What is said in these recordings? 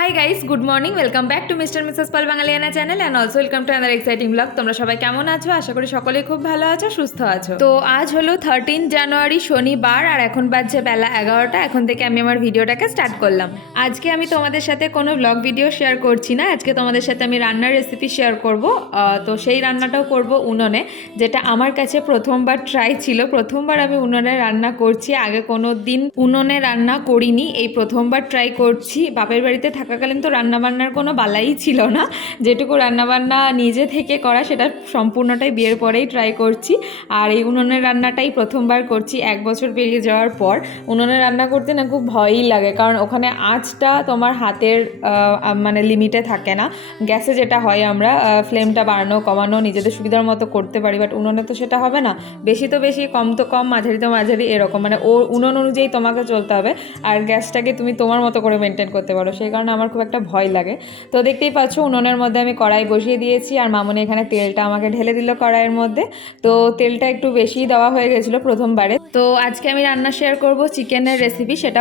High guys, good morning. Welcome back to mister missus Pal Bangaliyana channel and also welcome to another exciting blog. তোমরা সবাই কেমন আছো? আশা করি সকলেই খুব ভালো আছো, সুস্থ আছো। তো আজ হলো 13 জানুয়ারি, শনিবার, আর এখন বাজছে বেলা 11টা। এখন থেকে আমি আমার ভিডিওটাকে স্টার্ট করলাম। আজকে আমি তোমাদের সাথে কোনো ব্লগ ভিডিও শেয়ার করছি না। আজকে তোমাদের সাথে আমি রান্নার রেসিপি শেয়ার করব। তো সেই রান্নাটাও করব উনুনে, যেটা আমার কাছে প্রথমবার ট্রাই ছিল। প্রথমবার আমি উনুনে রান্না করছি, আগে কোনো দিন উনুনে রান্না করিনি, এই প্রথমবার ট্রাই করছি। বাপের বাড়িতে থাকাকালীন তো রান্নাবান্নার কোনো বালাই ছিল না, যেটুকু রান্নাবান্না নিজে থেকে করা সেটা সম্পূর্ণটাই বিয়ের পরেই ট্রাই করছি। আর এই উনুনের রান্নাটাই প্রথমবার করছি 1 বছর পেরিয়ে যাওয়ার পর। উনুনে রান্না করতে না খুব ভয়ই লাগে, কারণ ওখানে আঁচটা তোমার হাতের মানে লিমিটে থাকে না। গ্যাসে যেটা হয় আমরা ফ্লেমটা বাড়ানো কমানো নিজেদের সুবিধার মতো করতে পারি, বাট উনুনে তো সেটা হবে না। বেশি তো বেশি, কম তো কম, মাঝারি তো মাঝারি, এরকম মানে ও উনুন অনুযায়ী তোমাকে চলতে হবে। আর গ্যাসটাকে তুমি তোমার মতো করে মেনটেন করতে পারো, সেই কারণে আমার খুব একটা ভয় লাগে। তো দেখতেই পাচ্ছ উনুনের মধ্যে আমি কড়াই বসিয়ে দিয়েছি, আর মামনি এখানে তেলটা আমাকে ঢেলে দিল কড়াইয়ের মধ্যে। তো তেলটা একটু বেশিই দেওয়া হয়ে গেছিলো প্রথমবারে। তো আজকে আমি রান্না শেয়ার করব চিকেনের রেসিপি, সেটা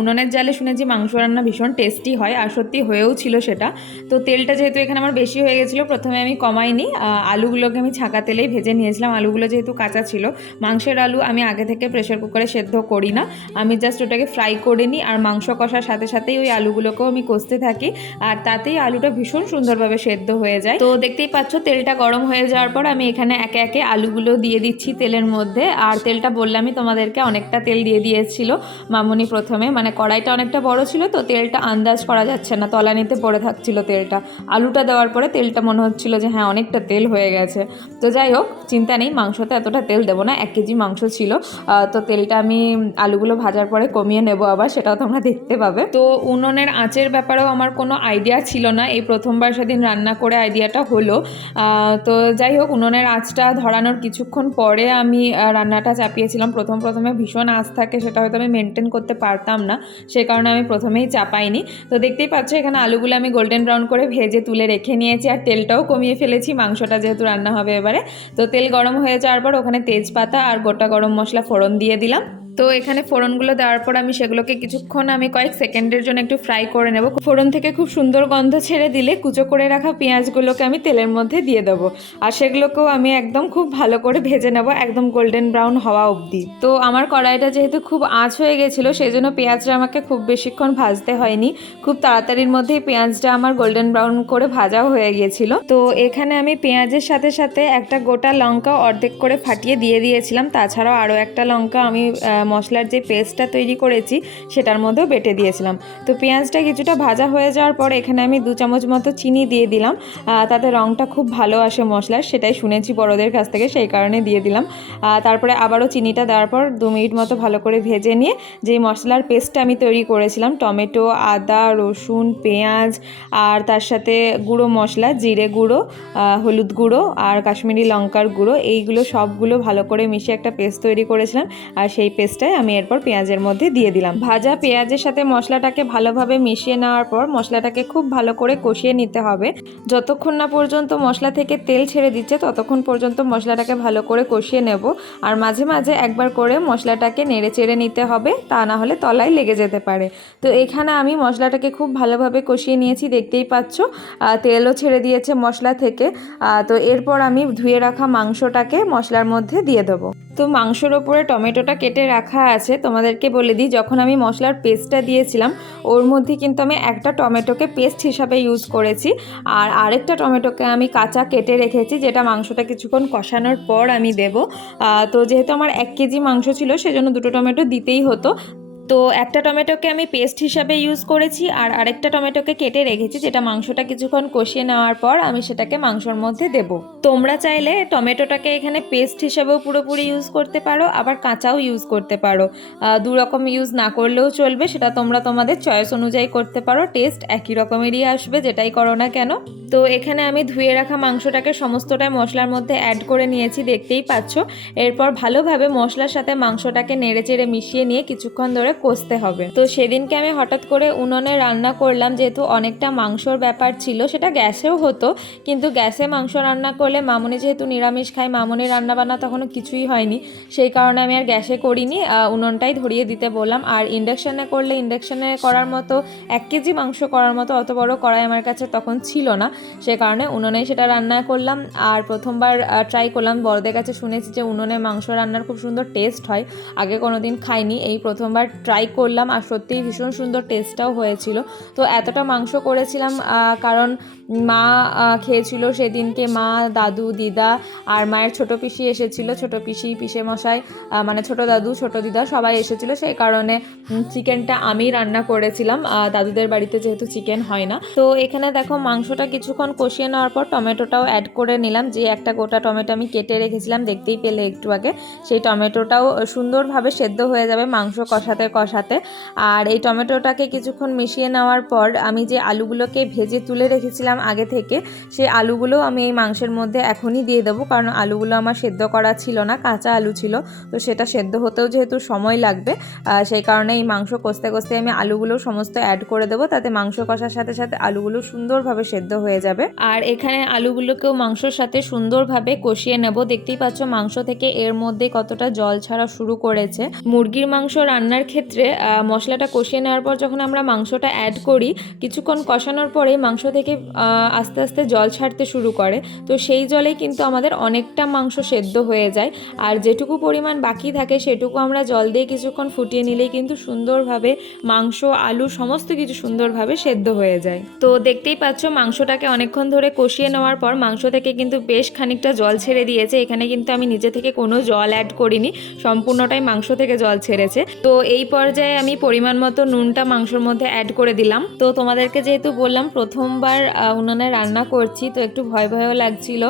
উনুনের জালে শুনেছি মাংস রান্না ভীষণ টেস্টি হয়, আর সত্যি হয়েও ছিল সেটা। তো তেলটা যেহেতু এখানে আমার বেশি হয়ে গেছিলো, প্রথমে আমি কমাইনি। আলুগুলোকে আমি ছাঁকা তেলেই ভেজে নিয়েছিলাম। আলুগুলো যেহেতু কাঁচা ছিল, মাংসের আলু আমি আগে থেকে প্রেশার কুকারে সেদ্ধ করি না, আমি জাস্ট ওটাকে ফ্রাই করে নিই। আর মাংস কষার সাথে সাথেই ওই আলুগুলোকেও আমি কষতে থাকি, আর তাতেই আলুটা ভীষণ সুন্দরভাবে সেদ্ধ হয়ে যায়। তো দেখতেই পাচ্ছ তেলটা গরম হয়ে যাওয়ার পর আমি এখানে একে একে আলুগুলো দিয়ে দিচ্ছি তেলের মধ্যে। আর তেলটা বললামই তোমাদেরকে, অনেকটা তেল দিয়ে দিয়েছিল মামনি প্রথমে, মানে কড়াইটা অনেকটা বড় ছিল, তো তেলটা আন্দাজ করা যাচ্ছে না, তলানিতে পড়ে থাকছিল তেলটা। আলুটা দেওয়ার পরে তেলটা মনে হচ্ছিল যে হ্যাঁ অনেকটা তেল হয়ে গেছে। তো যাই হোক, চিন্তা নেই, মাংসতে এতটা তেল দেবো না, 1 কেজি মাংস ছিল। তো তেলটা আমি আলুগুলো ভাজার পরে কমিয়ে নেব আবার, সেটাও তোমরা দেখতে পাবে। তো উনুনের আঁচের ব্যাপারেও আমার কোনো আইডিয়া ছিল না, এই প্রথমবার সেদিন রান্না করে আইডিয়াটা হলো। তো যাই হোক, উনুনের আঁচটা ধরানোর কিছুক্ষণ পরে আমি রান্নাটা চাপিয়েছিলাম। প্রথমে ভীষণ আঁচ থাকে, সেটা হয়তো আমি মেনটেন করতে পারতাম না, সে কারণে আমি প্রথমেই চাপাইনি। তো দেখতেই পাচ্ছ এখানে আলুগুলো আমি গোল্ডেন ব্রাউন করে ভেজে তুলে রেখে নিয়েছি, আর তেলটাও কমিয়ে ফেলেছি, মাংসটা যেহেতু রান্না হবে এবারে। তো তেল গরম হয়ে যাওয়ার পর ওখানে তেজপাতা আর গোটা গরম মশলা ফোড়ন দিয়ে দিলাম। তো এখানে ফোড়নগুলো দেওয়ার পর আমি সেগুলোকে কিছুক্ষণ আমি কয়েক সেকেন্ডের জন্য একটু ফ্রাই করে নেব। ফোড়ন থেকে খুব সুন্দর গন্ধ ছেড়ে দিলে কুচো করে রাখা পেঁয়াজগুলোকে আমি তেলের মধ্যে দিয়ে দেবো, আর সেগুলোকেও আমি একদম খুব ভালো করে ভেজে নেব, একদম গোল্ডেন ব্রাউন হওয়া অবধি। তো আমার কড়াইটা যেহেতু খুব আঁচ হয়ে গেছিলো, সেই জন্য পেঁয়াজটা আমাকে খুব বেশিক্ষণ ভাজতে হয়নি, খুব তাড়াতাড়ির মধ্যেই পেঁয়াজটা আমার গোল্ডেন ব্রাউন করে ভাজাও হয়ে গিয়েছিল। তো এখানে আমি পেঁয়াজের সাথে সাথে একটা গোটা লঙ্কা অর্ধেক করে ফাটিয়ে দিয়ে দিয়েছিলাম, তাছাড়াও আরও একটা লঙ্কা আমি মশলার যে পেস্টটা তৈরি করেছি সেটার মধ্যেও বেটে দিয়েছিলাম। তো পেঁয়াজটা কিছুটা ভাজা হয়ে যাওয়ার পর এখানে আমি 2 চামচ মতো চিনি দিয়ে দিলাম, তাতে রঙটা খুব ভালো আসে মশলার, সেটাই শুনেছি বড়দের কাছ থেকে, সেই কারণে দিয়ে দিলাম। তারপরে আবারও চিনিটা দেওয়ার পর 2 মিনিট মতো ভালো করে ভেজে নিয়ে যেই মশলার পেস্টটা আমি তৈরি করেছিলাম, টমেটো, আদা, রসুন, পেঁয়াজ, আর তার সাথে গুঁড়ো মশলা, জিরে গুঁড়ো, হলুদ গুঁড়ো আর কাশ্মীরি লঙ্কার গুঁড়ো, এইগুলো সবগুলো ভালো করে মিশিয়ে একটা পেস্ট তৈরি করেছিলাম, আর সেই পেস্টটাই আমি এরপর পেঁয়াজের মধ্যে দিয়ে দিলাম। ভাজা পেঁয়াজের সাথে মশলাটাকে ভালোভাবে মিশিয়ে নেওয়ার পর মশলাটাকে খুব ভালো করে কষিয়ে নিতে হবে। যতক্ষণ না পর্যন্ত মশলা থেকে তেল ছেড়ে দিচ্ছে ততক্ষণ পর্যন্ত মশলাটাকে ভালো করে কষিয়ে নেব, আর মাঝে মাঝে একবার করে মশলাটাকে নেড়ে চেড়ে নিতে হবে, তা না হলে তলায় লেগে যেতে পারে। তো এখানে আমি মশলাটাকে খুব ভালোভাবে কষিয়ে নিয়েছি, দেখতেই পাচ্ছ তেলও ছেড়ে দিয়েছে মশলা থেকে। তো এরপর আমি ধুয়ে রাখা মাংসটাকে মশলার মধ্যে দিয়ে দেবো। তো মাংসর ওপরে টমেটোটা কেটে রাখা আছে, তোমাদেরকে বলে দিই, যখন আমি মশলার পেস্টটা দিয়েছিলাম ওর মধ্যে কিন্তু আমি একটা টমেটোকে পেস্ট হিসাবে ইউজ করেছি, আর আরেকটা টমেটোকে আমি কাঁচা কেটে রেখেছি, যেটা মাংসটা কিছুক্ষণ কষানোর পর আমি দেব। তো যেহেতু আমার 1 কেজি মাংস ছিল সেজন্য 2টো টমেটো দিতেই হতো। তো একটা টমেটোকে আমি পেস্ট হিসাবে ইউজ করেছি, আর আরেকটা টমেটোকে কেটে রেখেছি, যেটা মাংসটা কিছুক্ষণ কষিয়ে নেওয়ার পর আমি সেটাকে মাংসর মধ্যে দেব। তোমরা চাইলে টমেটোটাকে এখানে পেস্ট হিসাবেও পুরোপুরি ইউজ করতে পারো, আবার কাঁচাও ইউজ করতে পারো, 2 রকম ইউজ না করলেও চলবে, সেটা তোমরা তোমাদের চয়েস অনুযায়ী করতে পারো, টেস্ট একই রকমেরই আসবে যেটাই করো না কেন। তো এখানে আমি ধুয়ে রাখা মাংসটাকে সমস্তটাই মশলার মধ্যে অ্যাড করে নিয়েছি, দেখতেই পাচ্ছ। এরপর ভালোভাবে মশলার সাথে মাংসটাকে নেড়ে চেড়ে মিশিয়ে নিয়ে কিছুক্ষণ ধরে কষতে হবে। তো সেদিনকে আমি হঠাৎ করে উনুনে রান্না করলাম, যেহেতু অনেকটা মাংসর ব্যাপার ছিল, সেটা গ্যাসেও হতো, কিন্তু গ্যাসে মাংস রান্না করলে মামুনি যেহেতু নিরামিষ খায়, মামুনির রান্নাবান্না তখনও কিছুই হয়নি, সেই কারণে আমি আর গ্যাসে করিনি, উনুনটাই ধরিয়ে দিতে বললাম। আর ইন্ডাকশানে করলে ইন্ডাকশানে করার মতো 1 কেজি মাংস করার মতো অত বড় কড়াই আমার কাছে তখন ছিল না, সে কারণে উনুনেই সেটা রান্না করলাম। আর প্রথমবার ট্রাই করলাম, বড়দের কাছে শুনেছি যে উনুনে মাংস রান্নার খুব সুন্দর টেস্ট হয়, আগে কোনোদিন খাইনি, এই প্রথমবার ট্রাই করলাম আর সত্যিই ভীষণ সুন্দর টেস্টটাও হয়েছিল। তো এতটা মাংস করেছিলাম কারণ মা খেয়েছিল সেদিনকে, মা, দাদু, দিদা আর মায়ের ছোটো পিসি এসেছিলো, ছোটো পিসি, পিসে মশাই, মানে ছোটো দাদু, ছোটো দিদা সবাই এসেছিলো, সেই কারণে চিকেনটা আমি রান্না করেছিলাম, দাদুদের বাড়িতে যেহেতু চিকেন হয় না। তো এখানে দেখো মাংসটা কিছুক্ষণ কষিয়ে নেওয়ার পর টমেটোটাও অ্যাড করে নিলাম, যে একটা গোটা টমেটো আমি কেটে রেখেছিলাম, দেখতেই পেলে একটু আগে, সেই টমেটোটাও সুন্দরভাবে সেদ্ধ হয়ে যাবে মাংস কষাতে কষাতে। আর এই টমেটোটাকে কিছুক্ষণ মিশিয়ে নেওয়ার পর আমি যে আলুগুলোকে ভেজে তুলে রেখেছিলাম আগে থেকে, সেই আলুগুলো আমি এই মাংসের মধ্যে এখনই দিয়ে দেবো, কারণ আলুগুলো আমার সেদ্ধ করা ছিল না, কাঁচা আলু ছিল, তো সেটা সেদ্ধ হতেও যেহেতু সময় লাগবে, সেই কারণে এই মাংস কষতে কষতে আমি আলুগুলো সমস্ত অ্যাড করে দেবো, তাতে মাংস কষার সাথে সাথে আলুগুলো সুন্দরভাবে সেদ্ধ হয়ে যাবে। আর এখানে আলুগুলোকেও মাংসর সাথে সুন্দরভাবে কষিয়ে নেব। দেখতেই পাচ্ছ মাংস থেকে এর মধ্যে কতটা জল ছাড়া শুরু করেছে। মুরগির মাংস রান্নার ক্ষেত্রে মশলাটা কষিয়ে নেওয়ার পর যখন আমরা মাংসটা অ্যাড করি, কিছুক্ষণ কষানোর পরে মাংস থেকে আস্তে আস্তে জল ছাড়তে শুরু করে, তো সেই জলেই কিন্তু আমাদের অনেকটা মাংস সেদ্ধ হয়ে যায়। আর যেটুকু পরিমাণ বাকি থাকে সেটুকু আমরা জল দিয়ে কিছুক্ষণ ফুটিয়ে নিলেই কিন্তু সুন্দরভাবে মাংস, আলু সমস্ত কিছু সুন্দরভাবে সেদ্ধ হয়ে যায়। তো দেখতেই পাচ্ছ মাংসটাকে অনেকক্ষণ ধরে কষিয়ে নেওয়ার পর মাংস থেকে কিন্তু বেশ খানিকটা জল ছেড়ে দিয়েছে। এখানে কিন্তু আমি নিজে থেকে কোনো জল অ্যাড করিনি, সম্পূর্ণটাই মাংস থেকে জল ছেড়েছে। তো এই পর্যায়ে আমি পরিমাণ মতো নুনটা মাংসর মধ্যে অ্যাড করে দিলাম। তো তোমাদেরকে যেহেতু বললাম প্রথমবার উনুনে রান্না করছি, তো একটু ভয় ভয়ও লাগছিল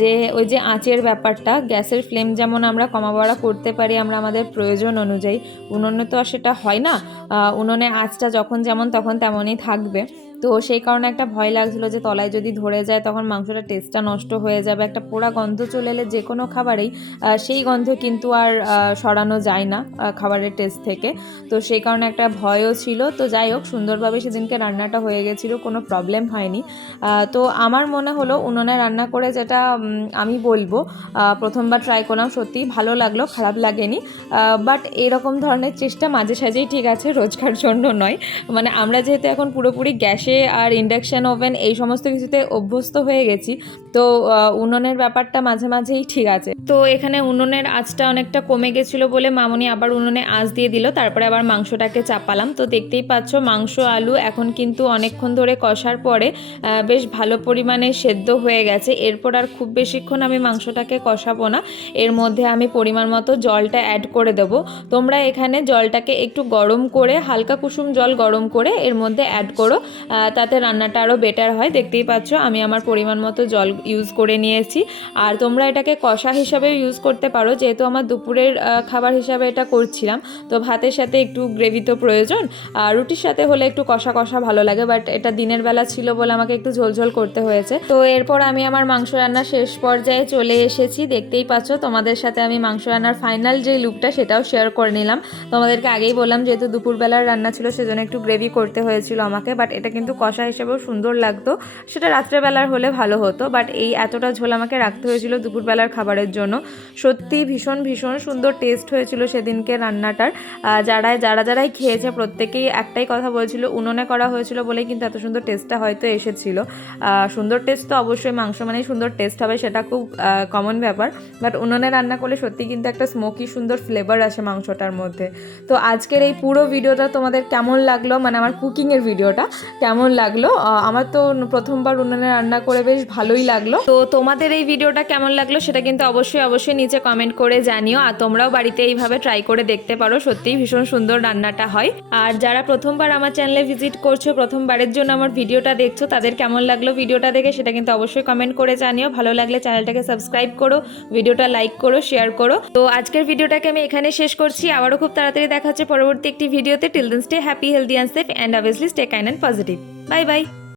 যে ওই যে আঁচের ব্যাপারটা, গ্যাসের ফ্লেম যেমন আমরা কমা বাড়া করতে পারি আমরা আমাদের প্রয়োজন অনুযায়ী, উনুনে তো আর সেটা হয় না, উনুনে আঁচটা যখন যেমন তখন তেমনই থাকবে। তো সেই কারণে একটা ভয় লাগছিলো যে তলায় যদি ধরে যায় তখন মাংসটা টেস্টটা নষ্ট হয়ে যাবে, একটা পোড়া গন্ধ চলে এলে যে কোনো খাবারেই সেই গন্ধ কিন্তু আর সরানো যায় না খাবারের টেস্ট থেকে, তো সেই কারণে একটা ভয়ও ছিল। তো যাই হোক, সুন্দরভাবে সেদিনকে রান্নাটা হয়ে গেছিলো, কোনো প্রবলেম হয়নি। তো আমার মনে হলো উনুনে রান্না করে যেটা আমি বলবো, প্রথমবার ট্রাই করলাম, সত্যিই ভালো লাগলো, খারাপ লাগেনি, বাট এরকম ধরনের চেষ্টা মাঝে সাঝেই ঠিক আছে, রোজকার জন্য নয়। মানে আমরা যেহেতু এখন পুরোপুরি গ্যাসে আর ইন্ডাকশান ওভেন এই সমস্ত কিছুতে অভ্যস্ত হয়ে গেছি, তো উনুনের ব্যাপারটা মাঝে মাঝেই ঠিক আছে। তো এখানে উনুনের আঁচটা অনেকটা কমে গেছিলো বলে মামুনি আবার উনুনে আঁচ দিয়ে দিল, তারপরে আবার মাংসটাকে চাপালাম। তো দেখতেই পাচ্ছ মাংস, আলু এখন কিন্তু অনেকক্ষণ ধরে কষার পরে বেশ ভালো পরিমাণে সেদ্ধ হয়ে গেছে। এরপর আর খুব বেশিক্ষণ আমি মাংসটাকে কষাবো না, এর মধ্যে আমি পরিমাণ মতো জলটা অ্যাড করে দেবো। তোমরা এখানে জলটাকে একটু গরম করে, হালকা কুসুম জল গরম করে এর মধ্যে অ্যাড করো, তাতে রান্নাটা আরও বেটার হয়। দেখতেই পাচ্ছ আমি আমার পরিমাণ মতো জল ইউজ করে নিয়েছি। আর তোমরা এটাকে কষা হিসাবে ইউজ করতে পারো, যেহেতু আমার দুপুরের খাবার হিসাবে এটা করছিলাম, তো ভাতের সাথে একটু গ্রেভি তো প্রয়োজন, রুটির সাথে হলে একটু কষা কষা ভালো লাগে, বাট এটা দিনের বেলা ছিল বলে আমাকে একটু ঝোলঝোল করতে হয়েছে। তো এরপর আমি আমার মাংস রান্না শেষ পর্যায়ে চলে এসেছি। দেখতেই পাচ্ছ তোমাদের সাথে আমি মাংস রান্নার ফাইনাল যে লুকটা সেটাও শেয়ার করে নিলাম। তোমাদেরকে আগেই বললাম যেহেতু দুপুরবেলার রান্না ছিল সেজন্য একটু গ্রেভি করতে হয়েছিল আমাকে, বাট এটা কিন্তু কষা হিসেবেও সুন্দর লাগতো, সেটা রাত্রেবেলার হলে ভালো হতো, বাট এই এতটা ঝোল আমাকে রাখতে হয়েছিল দুপুরবেলার খাবারের জন্য। সত্যি ভীষণ ভীষণ সুন্দর টেস্ট হয়েছিল সেদিনকে রান্নাটার। যারাই খেয়েছে প্রত্যেকেই একটাই কথা বলছিল, উনুনে করা হয়েছিল বলেই কিন্তু এত সুন্দর টেস্টটা হয়তো এসেছিল। সুন্দর টেস্ট তো অবশ্যই, মাংস মানেই সুন্দর টেস্ট হবে, সেটা খুব কমন ব্যাপার, বাট উনুনে রান্না করলে সত্যি কিন্তু একটা স্মোকি সুন্দর ফ্লেভার আসে মাংসটার মধ্যে। তো আজকের এই পুরো ভিডিওটা তোমাদের কেমন লাগলো, মানে আমার কুকিংয়ের ভিডিওটা কেমন লাগলো? আমার তো প্রথমবার উনুনে রান্না করে বেশ ভালোই লাগলো। তো তোমাদের এই ভিডিওটা কেমন লাগলো সেটা কিন্তু অবশ্যই নিচে কমেন্ট করে জানিও, আর তোমরাও বাড়িতে এইভাবে ট্রাই করে দেখতে পারো, সত্যিই ভীষণ সুন্দর রান্নাটা হয়। আর যারা প্রথমবার আমার চ্যানেলে ভিজিট করছো, প্রথমবারের জন্য আমার ভিডিওটা দেখছো, তাদের কেমন লাগলো ভিডিওটা দেখে সেটা কিন্তু অবশ্যই কমেন্ট করে জানিও। ভালো লাগলে চ্যানেলটাকে সাবস্ক্রাইব করো, ভিডিওটা লাইক করো, শেয়ার করো। তো আজকের ভিডিওটাকে আমি এখানে শেষ করছি, আবারও খুব তাড়াতাড়ি দেখা হচ্ছে পরবর্তী একটি ভিডিওতে। Till then stay happy, healthy and safe, and obviously stay kind and positive. Bye by.